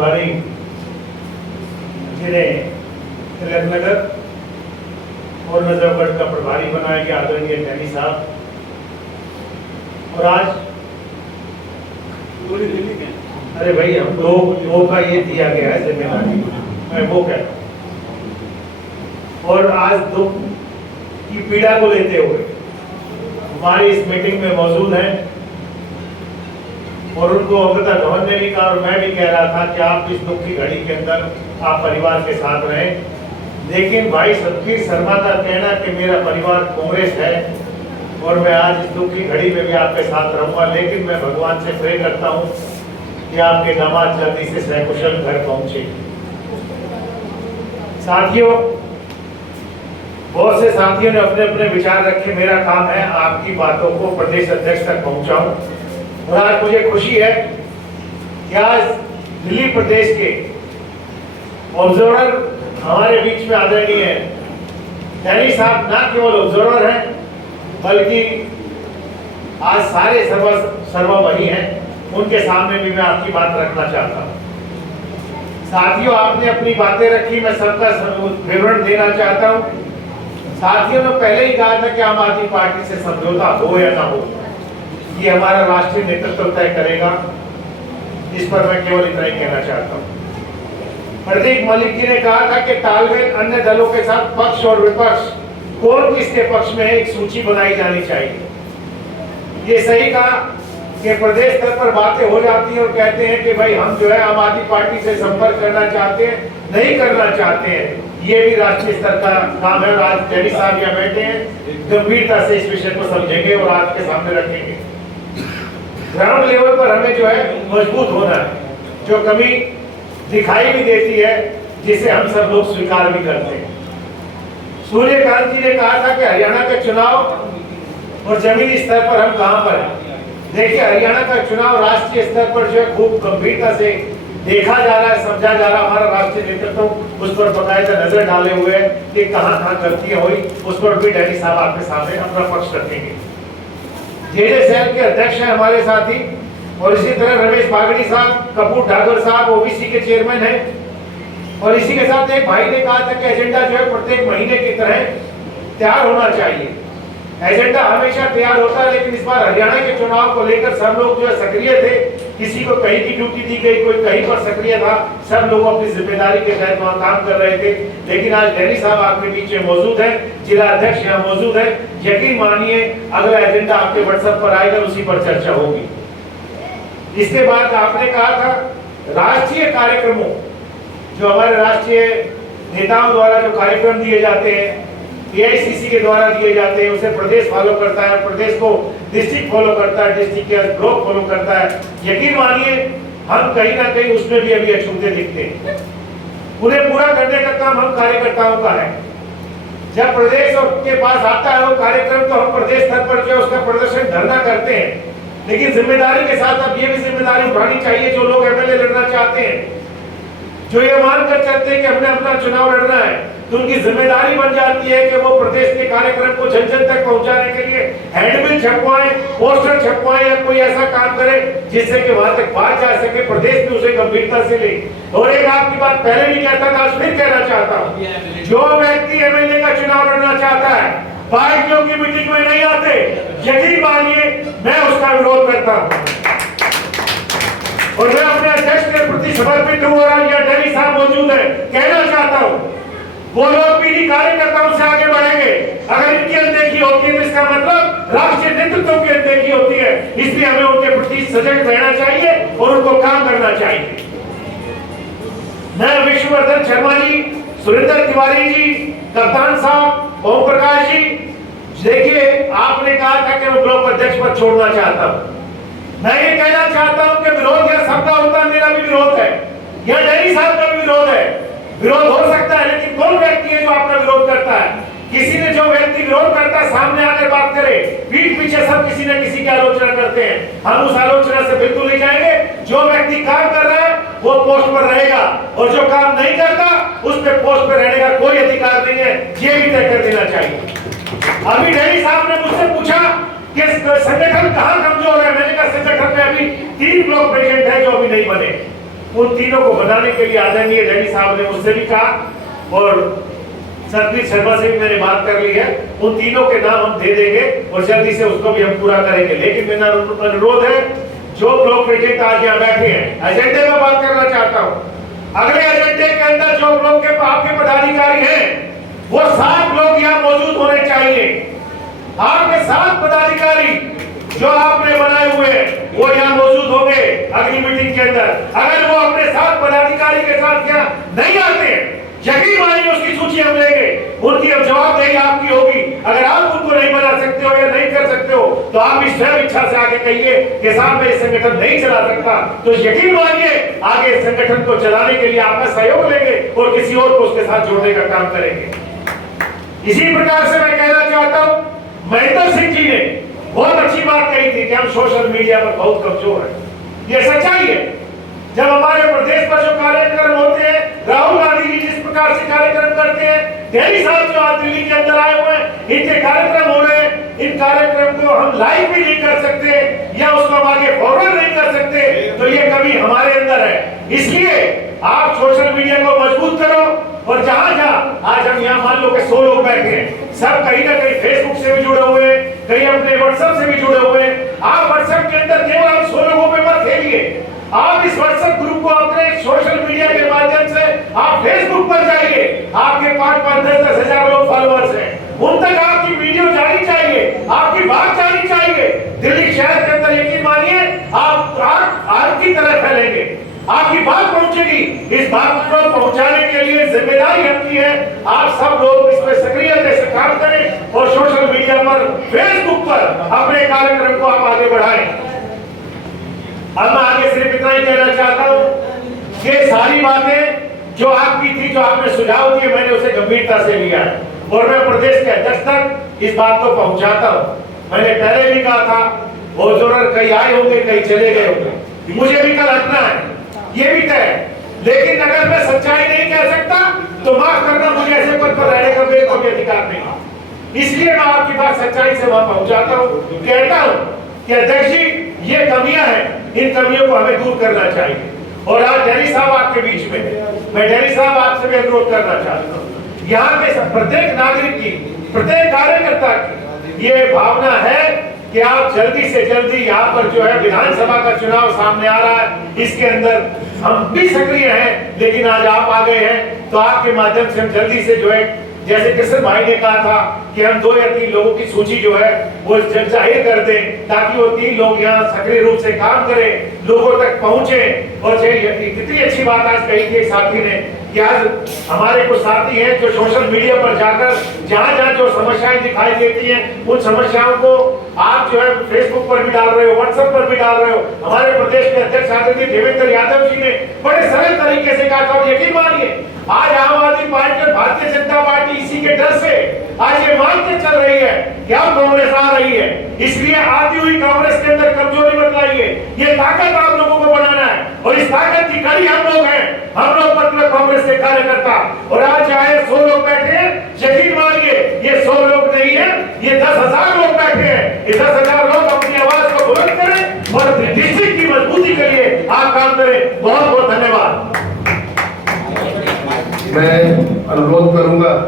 Morning जिन्हें तिलक नगर और नजफगढ़ का प्रभारी बनाया गया आदरणीय टैनी साहब, और आज पूरी दिल्ली में अरे भाई हम लोग का ये दिया गया है जिम्मेदारी, मैं वो कहता हूँ। और आज दुख की पीड़ा को लेते हुए हमारी इस मीटिंग में मौजूद हैं और उनको अमृता धवन ने भी कहा और मैं भी कह रहा था कि आप इस दुख की घड़ी के अंदर आप परिवार के साथ रहें। लेकिन भाई सतबीर शर्मा का कहना कि मेरा परिवार कांग्रेस है और मैं आज इस दुख की घड़ी में भी आपके साथ रहूंगा, लेकिन मैं भगवान से प्रे करता हूं कि आपके दामाद जल्दी से सकुशल घर पहुंचे। साथियों, बहुत से साथियों ने अपने अपने विचार रखे, मेरा काम है आपकी बातों को प्रदेश अध्यक्ष तक पहुंचाऊं। और आज मुझे खुशी है कि आज दिल्ली प्रदेश के ऑब्जर्वर हमारे बीच में आदरणीय है टैनी साहब, ना केवल ऑब्जर्वर हैं बल्कि आज सारे सर्वमही हैं, उनके सामने भी मैं आपकी बात रखना चाहता हूं। साथियों, आपने अपनी बातें रखी, मैं सबका विवरण देना चाहता हूं। साथियों ने पहले ही कहा था कि आम आदमी पार्टी से समझौता हो या ना हो, ये हमारा राष्ट्रीय नेतृत्व तय करेगा। इस पर मैं केवल इतना ही कहना चाहता हूं। प्रदीप मलिक जी ने कहा था कि तालमेल अन्य दलों के साथ पक्ष और विपक्ष कौन किसके पक्ष में है, एक सूची बनाई जानी चाहिए। ये सही कहा कि प्रदेश स्तर पर बातें हो जाती हैं और कहते हैं कि भाई हम जो है आम आदमी पार्टी से संपर्क करना चाहते हैं, नहीं करना चाहते हैं। ये भी राष्ट्रीय स्तर का काम है और आज टैनी साहब यहाँ बैठे हैं, गंभीरता से इस विषय को समझेंगे और आपके सामने रखेंगे। ग्राउंड लेवल पर हमें जो है मजबूत होना है, जो कमी दिखाई भी देती है जिसे हम सब लोग स्वीकार भी करते हैं। सूर्यकांत जी ने कहा था कि हरियाणा के चुनाव और जमीनी स्तर पर हम कहां पर हैं। देखिए, हरियाणा का चुनाव राष्ट्रीय स्तर पर जो है खूब गंभीरता से देखा जा रहा है, समझा जा रहा है। हमारा राष्ट्रीय नेतृत्व उस पर बकायदा नजर डाले हुए है कि कहां गलतियां हुई, उस पर भी टैनी साहब आपके सामने अपना पक्ष रखेंगे। जेजेसेल के अध्यक्ष हैं हमारे साथी, और इसी तरह रमेश बागड़ी साहब, कपूर ठाकुर साहब ओबीसी के चेयरमैन हैं। और इसी के साथ एक भाई ने कहा था कि एजेंडा जो है प्रत्येक महीने की तरह तैयार होना चाहिए। एजेंडा हमेशा तैयार होता है, लेकिन इस बार हरियाणा के चुनाव को लेकर सब लोग जो है सक्रिय थे। किसी को कहीं की ड्यूटी दी गई, कोई कहीं पर सक्रिय था, सब लोग अपनी जिम्मेदारी के तहत वहां काम कर रहे थे। लेकिन आज टैनी साहब आपके बीच में मौजूद है, जिला अध्यक्ष यहाँ मौजूद है। यकीन मानिए अगला एजेंडा आपके व्हाट्सएप पर आएगा, उसी पर चर्चा होगी। इसके बाद आपने कहा था राष्ट्रीय कार्यक्रमों, जो हमारे राष्ट्रीय नेताओं द्वारा जो कार्यक्रम दिए जाते हैं, एआईसीसी के द्वारा दिए जाते हैं, उसे प्रदेश फॉलो करता है, प्रदेश को डिस्ट्रिक्ट फॉलो करता है, डिस्ट्रिक्ट के ब्लॉक फॉलो करता है। यकीन मानिए हम कहीं ना कहीं उसमें भी अभी अछूते दिखते हैं। उन्हें पूरा करने का काम हम कार्यकर्ताओं का है। जब प्रदेश के पास आता है वो कार्यक्रम, तो हम प्रदेश स्तर पर जो उसका प्रदर्शन धरना करते हैं। लेकिन जिम्मेदारी के साथ अब ये भी जिम्मेदारी उठानी चाहिए, जो लोग एमएलए लड़ना चाहते हैं, जो ये मानकर चलते हैं कि हमने अपना चुनाव लड़ना है, तो उनकी जिम्मेदारी बन जाती है कि वो प्रदेश के कार्यक्रम को जन जन तक पहुंचाने के लिए हैंडबिल छपवाएं, पोस्टर छपवाएं या कोई ऐसा काम करे जिससे कि वहां तक बात जा सके, प्रदेश भी उसे गंभीरता से ले। और एक आपकी बात पहले भी कहता था, आज फिर कहना चाहता हूं, जो व्यक्ति एमएलए का चुनाव लड़ना चाहता है, पार्टियों की मीटिंग में नहीं आते, यकीन मानिए मैं उसका विरोध करता हूं। और मैं अपने अध्यक्ष के प्रति समर्पित हूं, और यहाँ टैनी साहब मौजूद है, कहना चाहता हूं वो लोग भी कार्यकर्ताओं से आगे बढ़ेंगे। अगर इनकी अनदेखी होती है तो इसका मतलब राष्ट्रीय नेतृत्व की अनदेखी होती है। इसलिए हमें उनके प्रति सजग रहना चाहिए और उनको काम करना चाहिए। मैं विष्णुवर्धन शर्मा जी, सुरेंद्र तिवारी जी, कप्तान साहब, ओम प्रकाश जी, देखिए आपने कहा था कि मैं ब्लॉक अध्यक्ष पद छोड़ना चाहता हूं। मैं ये कहना चाहता हूं कि विरोध या सबका होता है, मेरा भी विरोध है, या टैनी साहब का भी विरोध है। विरोध हो सकता है, लेकिन कौन व्यक्ति है जो आपका विरोध करता है? किसी ने जो व्यक्ति विरोध करता है सामने आकर बात करे, पीठ पीछे सब किसी न किसी की आलोचना करते हैं। हम उस आलोचना से बिल्कुल नहीं जाएंगे। जो व्यक्ति काम कर रहा है वो पोस्ट पर रहेगा, और जो काम नहीं करता उस पे पोस्ट पर रहने का कोई अधिकार नहीं है, ये भी तय कर देना चाहिए। अभी टैनी साहब ने मुझसे पूछा कि संगठन कहां कमजोर है। मैंने कहा संगठन में अभी 3 ब्लॉक प्रेसिडेंट है जो अभी नहीं बने। उन तीनों को बनाने के लिए आदरणीय डैडी साहब ने मुझसे भी कहा और सरप्रीत शर्मा से भी मैंने बात कर ली है। उन तीनों के नाम हम दे देंगे और जल्दी से उसको भी हम पूरा करेंगे। लेकिन मेरा अनुरोध है, जो ब्लॉक प्रेसिडेंट आज यहाँ बैठे हैं, एजेंडे में बात करना चाहता हूँ। अगले एजेंडे के अंदर जो ब्लॉक के आपके पदाधिकारी हैं, वो 7 लोग यहाँ मौजूद होने चाहिए। आपके 7 पदाधिकारी जो आपने बनाए हुए हैं वो यहाँ मौजूद होंगे अगली मीटिंग के अंदर। अगर वो अपने 7 पदाधिकारी के साथ यहाँ नहीं आते हैं, यकीन मानिए उसकी सूची हम लेंगे, उनकी अब जवाबदेही आपकी होगी। अगर आप उनको नहीं बना सकते हो या नहीं कर सकते हो तो आप इस स्वयं इच्छा से आगे कहिए कि साहब मैं इस संगठन नहीं चला सकता, तो यकीन मानिए आगे इस संगठन को चलाने के लिए आपका सहयोग लेंगे और किसी और को उसके साथ जोड़ने का काम करेंगे। इसी प्रकार से मैं कहना चाहता हूं, महेंद्र सिंह जी ने बहुत अच्छी बात कही थी कि हम सोशल मीडिया पर बहुत कमजोर हैं। ये सच्चाई है। जब हमारे प्रदेश पर जो कार्यक्रम होते हैं, राहुल गांधी जी जिस प्रकार से कार्यक्रम करते हैं, डैडी साहब जो आज दिल्ली के अंदर आए हुए हैं, इनके कार्यक्रम हो रहे हैं, इन कार्यक्रम को हम लाइव भी नहीं कर सकते या उसको हम आगे फॉरवर्ड नहीं कर सकते, तो ये कमी हमारे अंदर है। इसलिए आप सोशल मीडिया को मजबूत करो और जहां जहां आज हम यहाँ मान लो कि 100 लोग बैठे हैं, सब कहीं ना कहीं फेसबुक से भी जुड़े हुए हैं, कहीं अपने व्हाट्सएप से भी जुड़े हुए हैं। आप व्हाट्सएप के अंदर केवल आप 100 लोगों पे मत खेलिए, आप इस व्हाट्सएप ग्रुप को अपने सोशल मीडिया के माध्यम से आप फेसबुक पर जाइए। आपके 5-5, 10-10 हजार लोग फॉलोअर्स हैं, उन तक आपकी वीडियो जानी चाहिए, आपकी बात जानी चाहिए। दिल्ली शहर के अंदर यकीन मानिए आप आग की तरह फैलेंगे, आपकी बात पहुंचेगी। इस बात को पहुंचाने के लिए जिम्मेदारी आपकी है। आप सब लोग इस पर सक्रियता से काम करें और सोशल मीडिया पर, फेसबुक पर अपने कार्यक्रम को आप आगे बढ़ाएं। अब मैं आगे सिर्फ इतना ही कहना चाहता हूं कि सारी बातें जो आपकी थी, जो आपने सुझाव दिए, मैंने उसे गंभीरता से लिया है और मैं प्रदेश के अध्यक्ष तक इस बात को पहुंचाता हूं। मैंने पहले भी कहा था, वो जरूर कहीं आए होंगे, कहीं चले गए होंगे, मुझे भी कल हटना है, ये भी तय है। लेकिन अगर मैं सच्चाई नहीं कह सकता तो माफ करना, मुझे ऐसे पद पर रहने का मेरे को भी अधिकार नहीं। इसलिए मैं आपकी बात सच्चाई से वहां पहुंचाता हूं, कहता हूं कि अध्यक्ष जी ये कमियां हैं, इन कमियों को हमें दूर करना चाहिए। और आज डैडी साहब आपके बीच में, मैं डैडी साहब आपसे भी अनुरोध करना चाहता हूँ, यहाँ के प्रत्येक नागरिक की, प्रत्येक कार्यकर्ता की ये भावना है कि आप जल्दी से जल्दी यहाँ पर जो है विधानसभा का चुनाव सामने आ रहा है, इसके अंदर हम भी सक्रिय हैं, लेकिन आज आप आ गए हैं तो आपके माध्यम से हम जल्दी से जो है, जैसे कृष्ण भाई ने कहा था कि हम 2 या 3 लोगों की सूची जो है वो जाहिर कर दें, ताकि वो 3 लोग यहाँ सक्रिय रूप से काम करें, लोगों तक पहुंचे। और कितनी अच्छी बात आज कही थी साथी ने कि आज हमारे कुछ साथी हैं जो सोशल मीडिया पर जाकर जहां जहां जो समस्याएं दिखाई देती हैं, उन समस्याओं को आप जो है फेसबुक पर भी डाल रहे हो, व्हाट्सएप पर भी डाल रहे हो। हमारे प्रदेश के अध्यक्ष आदरणीय देवेंद्र यादव जी ने बड़े सरल तरीके से कहा था, यकीन मानिए आज आम आदमी पार्टी और भारतीय जनता पार्टी इसी के डर से आज ये मानते चल रही है कि अब कांग्रेस आ रही है, इसलिए आती हुई कांग्रेस के अंदर कमजोरी मत लाइए, ये ताकत आप लोगों को बनाना है और इस ताकत की कड़ी हम लोग हैं, हम लोग मतलब कांग्रेस के कार्यकर्ता। और आज चाहे 100 लोग बैठे हैं, यकीन मानिए ये 100 लोग नहीं है, ये 10,000 लोग बैठे हैं। ये 10,000 लोग अपनी आवाज को बुलंद करें और डिस्ट्रिक्ट की मजबूती के लिए आप काम करें। बहुत बहुत धन्यवाद। मैं अनुरोध करूंगा